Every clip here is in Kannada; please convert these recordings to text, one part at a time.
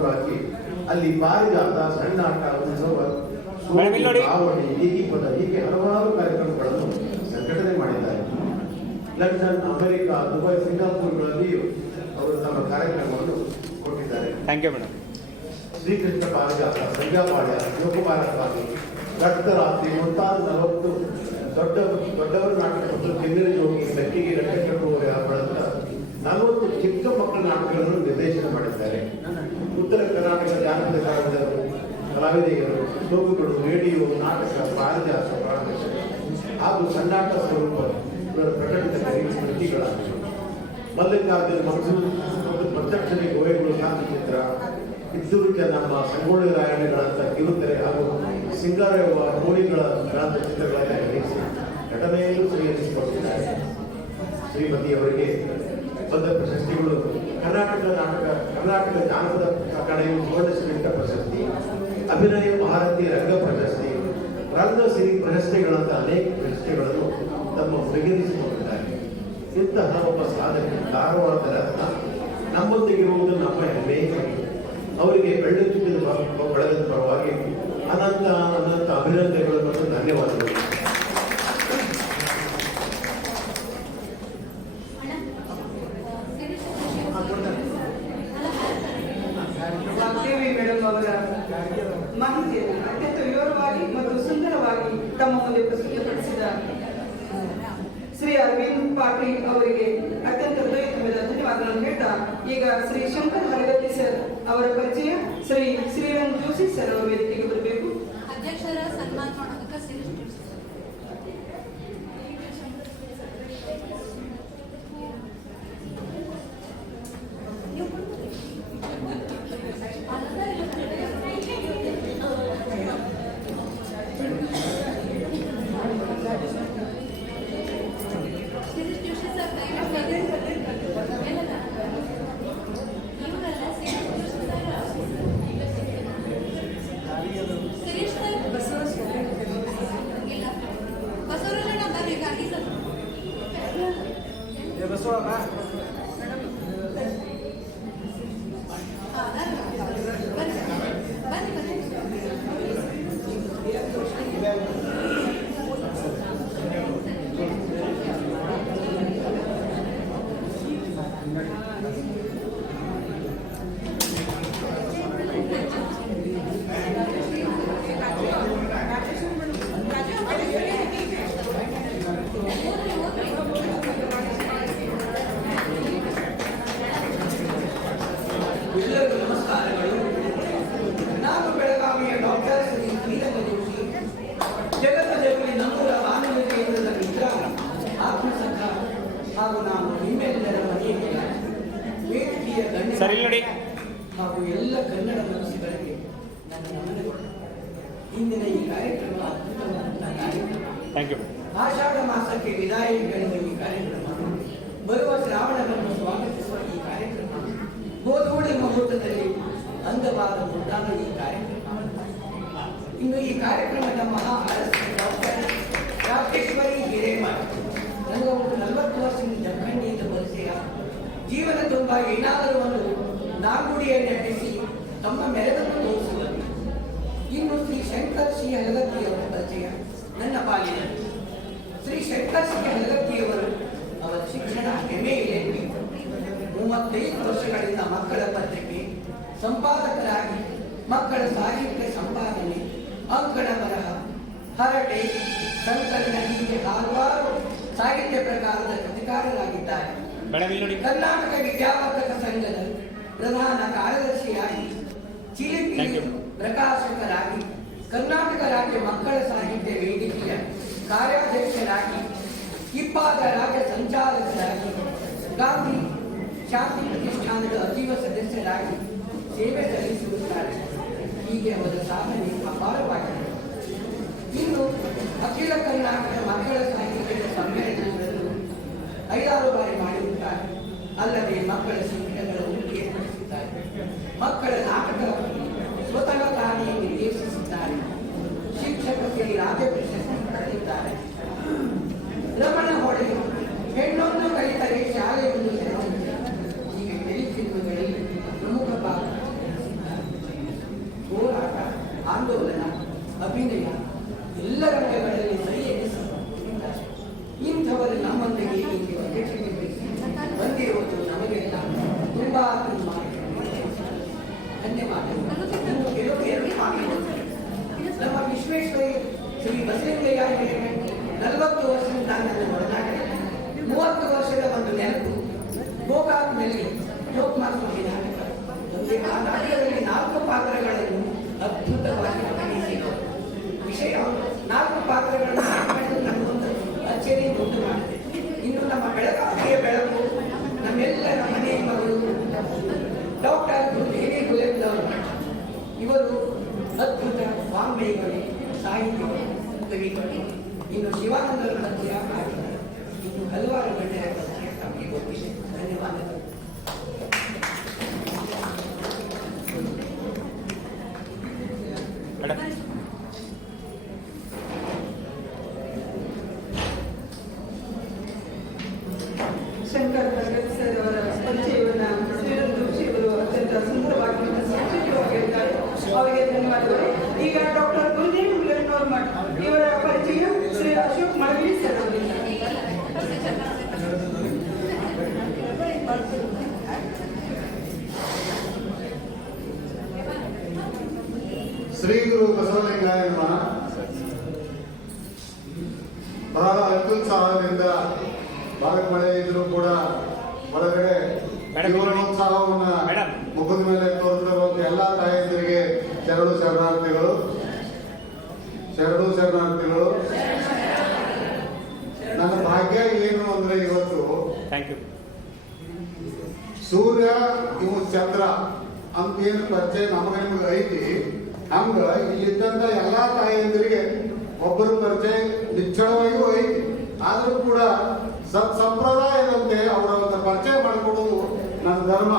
ಹುಟ್ಟುಹಾಕಿ ಅಲ್ಲಿ ಪಾರಿಜಾತ ಉತ್ಸವ ಮೇಡಮ್, ಇಲ್ಲಿ ನೋಡಿ. ಲಾವಣಿ ಹೀಗೆ ಹಲವಾರು ಕಾರ್ಯಕ್ರಮಗಳನ್ನು ಸಂಘಟನೆ ಮಾಡಿದ್ದಾರೆ. ಲಂಡನ್ ಅಮೆರಿಕ ದುಬೈ ಸಿಂಗಾಪುರ್ಗಳಲ್ಲಿಯೂ ಅವರು ತಮ್ಮ ಕಾರ್ಯಕ್ರಮವನ್ನು ಕೊಟ್ಟಿದ್ದಾರೆ. ಥ್ಯಾಂಕ್ ಯು ಮೇಡಮ್ ಶ್ರೀಕೃಷ್ಣ ಪಾರಿಜಾತ ಸಂಧ್ಯಾಪಾಳ್ಯ ಶಿವಕುಮಾರ ಸ್ವಾಮಿ ರಕ್ತರಾತ್ರಿ ಮುಂತಾದ ನಲವತ್ತು ದೊಡ್ಡ ದೊಡ್ಡವರು ನಾಟಕ ಕಿನ್ನರ ಜೋಗಿ ಸಕ್ಕಿಗೆ ಹಬ್ಬಳಂತ ನಲವತ್ತು ಚಿಕ್ಕ ಮಕ್ಕಳ ನಾಟಕಗಳನ್ನು ನಿರ್ದೇಶನ ಮಾಡಿದ್ದಾರೆ. ಉತ್ತರ ಕರ್ನಾಟಕ ಜಾನಪದ ಕಲಾವಿದರು, ಕಲಾವಿದೆಯರು ಸೋಗುಗಳು ರೇಡಿಯೋ, ನಾಟಕ ಪಾರಿಜಾತ ಹಾಗೂ ಸನ್ನಾಟ ಸ್ವರೂಪ ಇವರ ಪ್ರಕಟಿತ ಕೃತಿಗಳಾಗಿವೆ ಮಲ್ಲಿಕಾರ್ಜುನ ಮನ್ಸೂರ್ ಮತ್ತು ಪ್ರತ್ಯಕ್ಷಣೆ ಗೋಯಗಳು ಚಿತ್ರ ಇದ್ದೂರು ನಮ್ಮ ಸಂಗೋಳಿ ರಾಯಣಗಳಂತ ಕಿರುತೆರೆ ಹಾಗೂ ಸಿಂಗಾರವ ಕೋಳಿಗಳ ಗ್ರಾಂಥ ಚಿತ್ರಗಳನ್ನು ನಿರ್ಮಿಸಿ, ನಟನೆಯಲ್ಲೂ ಶ್ರೀಹರಿಸಿಕೊಂಡಿದ್ದಾರೆ ಶ್ರೀಮತಿಯವರಿಗೆ ಬಂದ ಪ್ರಶಸ್ತಿಗಳು. ಕರ್ನಾಟಕದ ನಾಟಕ ಕರ್ನಾಟಕ ಜಾನಪದ ಅಕಾಡೆಮಿ ಸುವರ್ಣ ಶ್ರೇಷ್ಠ ಪ್ರಶಸ್ತಿ, ಅಭಿನಯ ಭಾರತೀಯ ರಂಗ ಪ್ರಶಸ್ತಿ ರಂಗಸಿರಿ ಪ್ರಶಸ್ತಿಗಳಂತ ಅನೇಕ ಪ್ರಶಸ್ತಿಗಳನ್ನು ತಮ್ಮ ಬಗೆಹರಿಸಿಕೊಂಡಿದ್ದಾರೆ ಇಂತಹ ಒಬ್ಬ ಸಾಧನೆ ಧಾರವಾಡದ ರತ್ನ, ನಮ್ಮೊಂದಿಗಿರುವುದು ನಮ್ಮ ಹೆಮ್ಮೆ ಅವರಿಗೆ ಬೆಳ್ಳುಚ್ಚಿದ ಬಳಗದ ಪರವಾಗಿ ಅನಂತ ಅನಂತ ಅಭಿನಂದನೆಗಳು ಮತ್ತು ಧನ್ಯವಾದಗಳು ವಾಗ್ದೇವಿ ಮೇಡಮ್ ಅವರ ಮಾಹಿತಿಯನ್ನು ಅತ್ಯಂತ ವಿವರವಾಗಿ ಮತ್ತು ಸುಂದರವಾಗಿ ತಮ್ಮ ಮುಂದೆ ಪ್ರಸ್ತುತಪಡಿಸಿದ ಶ್ರೀ ಅರವಿಂದ್ ಪಾಟೀಲ್ ಅವರಿಗೆ ಅತ್ಯಂತ ಹೃದಯ ತುಂಬಿದ ಧನ್ಯವಾದಗಳನ್ನು ಹೇಳ್ತಾ, ಈಗ ಶ್ರೀ ಶಂಕರ್ ಹರಗತ್ತಿ ಸರ್ ಅವರ ಪರಿಚಯ, ಶ್ರೀ ಶ್ರೀರಂಗ್ ಜೋಶಿ ಸರ್ ಅವರ ವೇದಿಕೆಗೆ ಬರಬೇಕು ಅಧ್ಯಕ್ಷರ ಸನ್ಮಾನ ಮಾಡೋದಕ್ಕೆ ಹಾಗೂ ಎಲ್ಲ ಕನ್ನಡ ಮನಸ್ಸುಗಳಿಗೆ ನನ್ನ ನಮನಗಳು ಇಂದಿನ ಈ ಕಾರ್ಯಕ್ರಮ ಅದ್ಭುತವಾದಂತಹ ಕಾರ್ಯಕ್ರಮ. ಆಷಾಢ ಮಾಸಕ್ಕೆ ವಿದಾಯ ಹೇಳುವ ಈ ಕಾರ್ಯಕ್ರಮ. ಬರುವ ಶ್ರಾವಣವನ್ನು ಸ್ವಾಗತಿಸುವ ಈ ಕಾರ್ಯಕ್ರಮ. ಗೋಧೂಳಿ ಮುಹೂರ್ತದಲ್ಲಿ ಅಂದವಾದ ಮುಂದಾದ ಈ ಕಾರ್ಯಕ್ರಮ ಇನ್ನು ಈ ಕಾರ್ಯಕ್ರಮದ ಮಹಾ ಡಾಕ್ಟರ್ ರಾಕೇಶ್ವರಿ ಹಿರೇಮಠ. ನನಗೆ ಒಂದು ನಲವತ್ತು ವರ್ಷದಿಂದ ಜಮಖಂಡಿಯಿಂದ ಪರಿಚಯ. ಜೀವನ ತುಂಬ ಏನಾದರೂ ಒಂದು ನಾಗುಡಿಯನ್ನು ನಡೆಸಿ ತಮ್ಮ ಮೆರಗನ್ನು ತೋರಿಸಿದರು. ಇನ್ನು ಶ್ರೀ ಶಂಕರ್ ಶ್ರೀ ಹಲಗತ್ತಿಯವರ ಪರಿಚಯ ನನ್ನ ಪಾಲಿನ ಶ್ರೀ ಶಂಕರ್ ಶ್ರೀ ಹಲಗತ್ತಿಯವರು ಅವರ ಶಿಕ್ಷಣ ಹೆಮ್ಮೆ ಇದೆ. ಮೂವತ್ತೈದು ವರ್ಷಗಳಿಂದ ಮಕ್ಕಳ ಪತ್ರಿಕೆ ಸಂಪಾದಕರಾಗಿ ಮಕ್ಕಳ ಸಾಹಿತ್ಯ ಸಂಪಾದನೆ ಅಂಕಣ ಬರಹ ಹರಟೆ ಸಂಕಲನ ಹೀಗೆ ಹಲವಾರು ಸಾಹಿತ್ಯ ಪ್ರಕಾರದ ಅಧಿಕಾರರಾಗಿದ್ದಾರೆ ಕರ್ನಾಟಕ ವಿದ್ಯಾವರ್ಧಕ ಸಂಘದ ಪ್ರಧಾನ ಕಾರ್ಯದರ್ಶಿಯಾಗಿ ಚಿಲಿಪಿ ಪ್ರಕಾಶಕರಾಗಿ ಕರ್ನಾಟಕ ರಾಜ್ಯ ಮಕ್ಕಳ ಸಾಹಿತ್ಯ ವೇದಿಕೆಯ ಕಾರ್ಯಾಧ್ಯಕ್ಷರಾಗಿ ಇಪ್ಪಾದ ರಾಜ್ಯ ಸಂಚಾಲಕರಾಗಿ ಗಾಂಧಿ ಶಾಂತಿ ಪ್ರತಿಷ್ಠಾನದ ಅತೀವ ಸದಸ್ಯರಾಗಿ ಸೇವೆ ಸಲ್ಲಿಸುತ್ತಾರೆ. ಹೀಗೆ ಅವರ ಸಾಧನೆ ಅಪಾರವಾಗಿದೆ. ಇನ್ನು ಅಖಿಲ ಕರ್ನಾಟಕ ಮಕ್ಕಳ ಸಾಹಿತ್ಯದ ಸಮ್ಮೇಳನಗಳನ್ನು ಐದಾರು ಬಾರಿ ಮಾಡಿರುತ್ತಾರೆ. ಅಲ್ಲದೆ ಮಕ್ಕಳ ಸಂಕಟಗಳ ಉಂಟು ಏರ್ಪಡಿಸಿದ್ದಾರೆ ಮಕ್ಕಳ ನಾಟಕ ಸ್ವತಃ ತಾನೇ ನಿರ್ದೇಶಿಸಿದ್ದಾರೆ ಶಿಕ್ಷಕ ಶ್ರೀ ರಾಜ್ಯ ಪ್ರಶಸ್ತಿ ಪಡೆದಿದ್ದಾರೆ ರಮಣ ಹೊಡೆ ಹೆಣ್ಣೊಂದು ಕಲಿತರೆ ಶಾಲೆಯೊಂದು ತೆರೆಯುತ್ತದೆ. ಹೀಗೆ ಟೆಲಿಫಿಲ್ಮ್ಗಳಲ್ಲಿ ಪ್ರಮುಖ ಪಾತ್ರ ಅಭಿನಯ ಎಲ್ಲ ರಂಗಗಳಲ್ಲಿ ಸರಿಯಾಗಿ ಸಾಗುತ್ತಿದ್ದಾರೆ. ಇಂಥವರು ನಮ್ಮೊಂದಿಗೆ ಇಲ್ಲಿ ಒಗ್ಗಟ್ಟಿಗೆ ಬಂದಿರುವುದು ನಮಗೆಲ್ಲ ತುಂಬಾ ತುಂಬಾ ಧನ್ಯವಾದಗಳು ಇನ್ನು ಕೆಲವು ಎರಡು ಮಾತುಗಳು. ನಮ್ಮ ವಿಶ್ವೇಶ್ವರಿ ಶ್ರೀ ಬಸವಲಿಂಗಯ್ಯ ಅವರಿಗೆ ನಲವತ್ತು ವರ್ಷದಿಂದ ನನ್ನ ಒಡನಾಟ ಮೂವತ್ತು ವರ್ಷದ ಒಂದು ನೆನಪು ಗೋಕಾಕ್ನಲ್ಲಿ ಲೋಕಮಾನ್ಯ ನಾಟಕ ಒಂದೇ ಆ ನಾಟಕದಲ್ಲಿ ನಾಲ್ಕು ಪಾತ್ರಗಳನ್ನು ಅದ್ಭುತವಾಗಿ ಅಭಿನಯಿಸಿದರು ವಿಷಯ, ನಾಲ್ಕು ಪಾತ್ರಗಳನ್ನು ನಮಗೊಂದು ಅಚ್ಚರಿ ಉಂಟು ಮಾಡಿದೆ. ಇನ್ನು ನಮ್ಮ ಬೆಳಗಾವಿಯ ಬೆಳಕು, ನಮ್ಮೆಲ್ಲರ ಮನೆಯ ಮಗಳು ಡಾಕ್ಟರ್ ದೇವಿ ಗುಲೇಬ್ನವರು. ಇವರು ಅದ್ಭುತ ವಾಂಗ್ಮಯಗಳು ಸಾಹಿತ್ಯಗಳು ಕವಿಗಳು ಇನ್ನು ಶಿವಾನಂದರ ಮಧ್ಯ ಇನ್ನು ಹಲವಾರು ಗಣ್ಯರ ಬಗ್ಗೆ ಧನ್ಯವಾದಗಳು ಮೇಡಮ್ ಶಂಕರ್ ಭಗತ್ ಸರ್ ಅವರ ಪರಿಚಯವನ್ನ ಶ್ರೀರಂಗ ಜೋಶಿಯವರು ಅತ್ಯಂತ ಸುಂದರವಾಗಿ ಸಂಕ್ಷಿಪ್ತವಾಗಿ ಅವರಿಗೆ ಧನ್ಯವಾದಗಳು ಈಗ ಡಾಕ್ಟರ್ ಕುಲದೀಪ್ ಮಠ್ ಇವರ ಪರಿಚಯ ಶ್ರೀ ಅಶೋಕ್ ಮಳಗಿರಿ ಸರ್ ಅವರಿಂದ ಶ್ರೀ ಗುರು ಬಸವಲಿಂಗಾಯ ನಮಃ. ಬಹಳ ಅತ್ಯುತ್ಸಾಹದಿಂದ ಭಾರತ ಮಳೆ ಇದ್ರೂ ಕೂಡ ಹೊರಗಡೆ ಮೇಡಮ್. ಮುಖದ ಮೇಲೆ ತೋರಿಸಿರುವ ಎಲ್ಲಾ ತಾಯಂದಿರಿಗೆ ಶರಣು ಶರಣಾರ್ಥಿಗಳು. ಶರಣು ಶರಣಾರ್ಥಿಗಳು. ನನ್ನ ಭಾಗ್ಯ ಏನು ಅಂದ್ರೆ ಇವತ್ತು ಸೂರ್ಯ ಇವು ಚಂದ್ರ ಅಂತ ಏನು ಪರಿಚಯ ನಮಗೆ ನಿಮ್ಗೆ ಐತಿ. ಹಂಗ ಇಲ್ಲಿದ್ದಂತ ಎಲ್ಲಾ ತಾಯಂದಿರಿಗೆ ಒಬ್ಬರು ಪರಿಚಯ ನಿಚ್ಚಳವಾಗಿಯೂ ಐತಿ ಆದ್ರೂ ಕೂಡ ಸತ್ ಸಂಪ್ರದಾಯದಂತೆ ಅವರ ಒಂದು ಪರಿಚಯ ಮಾಡಿಕೊಡೋದು ನನ್ನ ಧರ್ಮ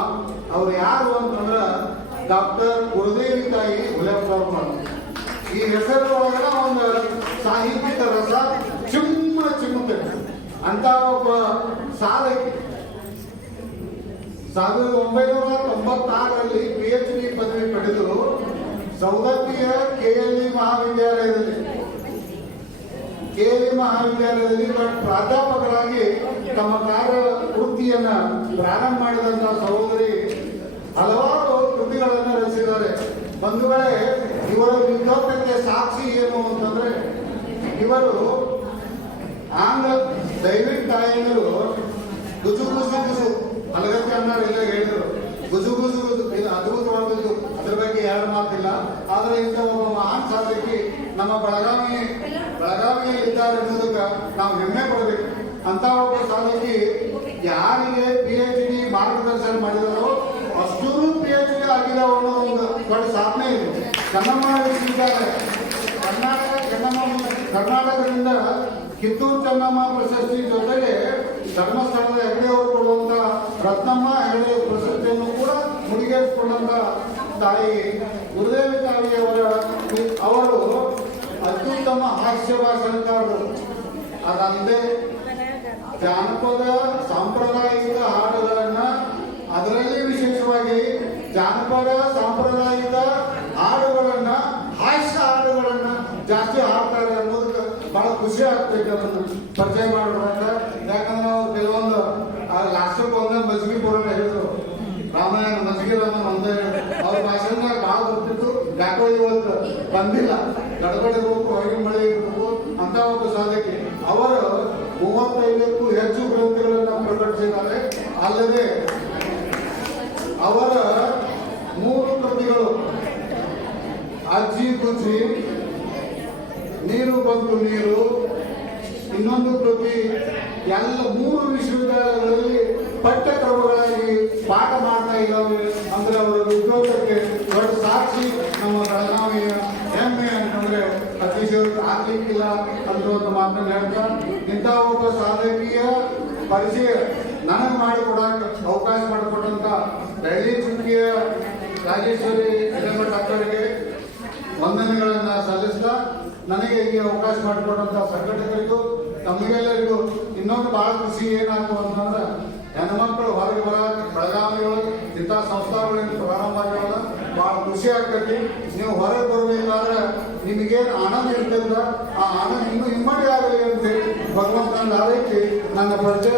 ಅವ್ರು ಯಾರು ಅಂತಂದ್ರ ಡಾಕ್ಟರ್ ಗುರುದೇವಿ ತಾಯಿ ಗುಲಾಬ್ ಈ ಹೆಸರು ಒಳಗಡೆ ಒಂದು ಸಾಹಿತ್ಯದ ರಸ ಚಿಮ್ಮ ಚಿಮ್ಮುತ್ತೆ ಅಂತ ಒಬ್ಬ ಸಾಧಕಿ ಸಾವಿರದ ಒಂಬೈನೂರ ತೊಂಬತ್ತಾರರಲ್ಲಿ ಪಿ ಎಚ್ ಡಿ ಪದವಿ ಪಡೆದರು. ಸೌದತ್ತಿಯ ಇ ಮಹಾವಿದ್ಯಾಲಯದಲ್ಲಿ. ಕೆಎಲ್ಇ ಮಹಾವಿದ್ಯಾಲಯದಲ್ಲಿ ಡಾಕ್ಟರ್ ಪ್ರಾಧ್ಯಾಪಕರಾಗಿ ತಮ್ಮ ಕಾರ್ಯ ವೃತ್ತಿಯನ್ನ ಪ್ರಾರಂಭ ಮಾಡಿದಂತಹ ಸಹೋದರಿ ಹಲವಾರು ಕೃತಿಗಳನ್ನು ರಚಿಸಿದ್ದಾರೆ ಒಂದು ವೇಳೆ ಇವರು ವಿದ್ಯಾರ್ಥಿಗೆ ಸಾಕ್ಷಿ ಏನು ಅಂತಂದ್ರೆ, ಇವರು ಆಂಗ್ಲ ದೈವಿಕ ತಾಯಿಯರು ಗುಜು ಗುಜು ಗುಜು ಅಲಗತ್ತಿ ಅನ್ನೋರು ಎಲ್ಲ ಹೇಳಿದರು. ಗುಜು ಗುಜು ಗುಜು ಇದು ಅದ್ಭುತವಾದದ್ದು. ಅದ್ರ ಬಗ್ಗೆ ಯಾರು ಮಾತಿಲ್ಲ. ಆದರೆ ಇಂಥ ಒಬ್ಬ ಮಹಾನ್ ಸಾಧಕಿ ನಮ್ಮ ಬೆಳಗಾವಿ, ಬೆಳಗಾವಿಯಲ್ಲಿ ಇದ್ದಾರೆ ಅನ್ನೋದಕ್ಕೆ ನಾವು ಹೆಮ್ಮೆ ಪಡಬೇಕು. ಅಂತ ಒಬ್ಬ ಸಾಧಕಿ ಯಾರಿಗೆ ಪಿ ಎಚ್ ಡಿ ಮಾರ್ಗದರ್ಶನ ಮಾಡಿದಾರೋ ಡಿ ಅನ್ನೋ ಒಂದು ದೊಡ್ಡ ಸಾಧನೆ ಇದೆ. ಚೆನ್ನಮ್ಮ ವಿಶ್ವವಿದ್ಯಾಲಯ ಕರ್ನಾಟಕ ಚೆನ್ನಮ್ಮ ಕರ್ನಾಟಕದಿಂದ ಕಿತ್ತೂರು ಚೆನ್ನಮ್ಮ ಪ್ರಶಸ್ತಿ ಜೊತೆಗೆ ಧರ್ಮಸ್ಥಳದ ಹೆಗಡೆ ಅವರು ಕೊಡುವಂತ ರತ್ನಮ್ಮ ಹೆಗಡೆ ಪ್ರಶಸ್ತಿಯನ್ನು ಕೂಡ ಮುಡಿಗೇರಿಸಿಕೊಂಡಂಥ ತಾಯಿ ಗುರುದೇವಿ ತಾಯಿಯವರ ಅವರು ಅತ್ಯುತ್ತಮ ಹಾಸ್ಯ ಭಾಷಣಕಾರರು ಅದಲ್ಲದೆ ಜಾನಪದ ಸಾಂಪ್ರದಾಯಿಕ ಹಾಡುಗಳನ್ನು ಅದರಲ್ಲಿ ವಿಶೇಷವಾಗಿ ಜಾನಪದ ಸಾಂಪ್ರದಾಯಿಕ ಹಾಡುಗಳನ್ನ ಹಾಸ್ಯ ಹಾಡುಗಳನ್ನ ಜಾಸ್ತಿ ಹಾಡ್ತಾರೆ ಅನ್ನೋದಕ್ಕೆ ಬಹಳ ಖುಷಿ ಆಗ್ತೈತೆ ಅದನ್ನ ಪರಿಚಯ ಮಾಡ್ಬೇಕ ಯಾಕಂದ್ರೆ ಅವ್ರು ಕೆಲವೊಂದು ಲಾಸ್ಟಕ್ಕೆ ಒಂದೇ ಮಜ್ಗಿ ಪುರಾಣ ಹೇಳಿದ್ರು ರಾಮಾಯಣ ಮಜ್ಗಿ ರಾಮಾಯಣ ಒಂದೇ ಅವ್ರ ಭಾಷೆನಾಗ ಭಾಳ ಬರ್ತಿತ್ತು ಯಾಕೋ ಇವತ್ತು ಬಂದಿಲ್ಲ ಗಡಬಡ ಇರ್ಬೇಕು ಹೊರಗೆ ಮಳೆ ಇರ್ಬೇಕು ಅಂತ ಒಬ್ಬ ಸಾಧಕಿ ಅವರು ಮೂವತ್ತೈದಕ್ಕೂ ಹೆಚ್ಚು ಗ್ರಂಥಗಳನ್ನ ಪ್ರಕಟಿಸಿದ್ದಾರೆ ಅಲ್ಲದೆ ಅವರ ಮೂರು ಕೃತಿಗಳು ಅಜ್ಜಿ ಬುಜ್ಜಿ ನೀರು ನೀರು, ಇನ್ನೊಂದು ಕೃತಿ, ಎಲ್ಲ ಮೂರು ವಿಶ್ವವಿದ್ಯಾಲಯಗಳಲ್ಲಿ ಪಠ್ಯಕ್ರಮಗಳಾಗಿ ಪಾಠ ಮಾಡ್ತಾ ಇದ್ದಾವೆ ಅಂದ್ರೆ ಅವರ ಉದ್ಯೋಗಕ್ಕೆ ದೊಡ್ಡ ಸಾಕ್ಷಿ ನಮ್ಮ ಬೆಳಗಾವಿಯ ಹೆಮ್ಮೆ ಅಂತಂದ್ರೆ ಅತಿಶಯ ಆಗ್ಲಿಕ್ಕಿಲ್ಲ ಅಂತ ಒಂದು ಮಾತನ್ನ ಹೇಳ್ತಾ ಇಂಥ ಒಬ್ಬ ಸಾಧಕೀಯ ಪರಿಚಯ ನನಗೆ ಮಾಡಿಕೊಡಕ್ಕೆ ಅವಕಾಶ ಮಾಡಿಕೊಟ್ಟಂತ ಡೈಲಿ ಚುಕ್ಕಿಯ ರಾಜೇಶ್ವರಿ ಹಿರೇಮಠ ಅಕ್ಕರಿಗೆ ವಂದನೆಗಳನ್ನ ಸಲ್ಲಿಸ್ತಾ ನನಗೆ ಈ ಅವಕಾಶ ಮಾಡಿಕೊಟ್ಟಂತ ಸಂಘಟಕರಿಗೂ ತಮಗೆಲ್ಲರಿಗೂ ಇನ್ನೊಂದು ಬಹಳ ಖುಷಿ ಏನಾಯ್ತು ಅಂತಂದ್ರೆ ಹೆಣ್ಮಕ್ಳು ಹೊರಗೆ ಬರ ಬೆಳಗಾವಿ ಇಂಥ ಸಂಸ್ಥೆಗಳಿಂದ ಪ್ರಾರಂಭ ಆಗ್ಯಾವ ಬಹಳ ಖುಷಿ ಆಗ್ತೈತಿ. ನೀವು ಹೊರಗೆ ಬರಬೇಕಾದ್ರೆ ನಿಮಗೇನು ಆನಂದ ಇರ್ತದ ಆ ಆನಂದ ಇನ್ನೂ ಹಿಮ್ಮಡಿ ಆಗಲಿ ಅಂತೇಳಿ ಭಗವಂತನ ಹಾರೈಸಿ ನನ್ನ ಪರಿಚಯ